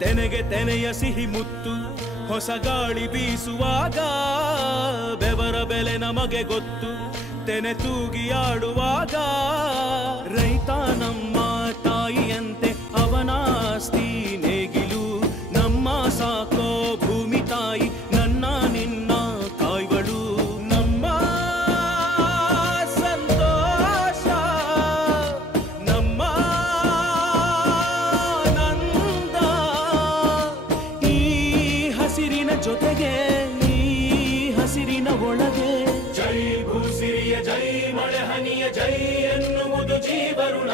ತೆನೆಗೆ ತೆನೆಯ ಸಿಹಿ ಮುತ್ತು ಹೊಸ ಗಾಳಿ ಬೀಸುವಾಗ ಬೆವರ ಬೆಲೆ ನಮಗೆ ಗೊತ್ತು ತೆನೆ ತೂಗಿ ಆಡುವಾಗ ರೈತ ನಮ್ಮ ತಾಯಿಯಂತೆ ಅವನಾಸ್ತಿ ನೇಗಿಲು ನಮ್ಮ ಸಾಕೋ ಭೂಮಿ ತಾಯಿ ನನ್ನ ನಿನ್ನ ಕಾಯ್ವಳು ನಮ್ಮ ಸಂತೋಷ ನಮ್ಮ ನಂದ ಈ ಹಸಿರಿನ ಜೊತೆಗೆ ಈ ಹಸಿರಿನ ಒಳಗೆ ಜೈ ಭೂಸಿರಿಯ ಜೈ ಮಳೆ ಹನಿಯ ಜೈ ಎನ್ನುವುದು ಜೀವರುಣ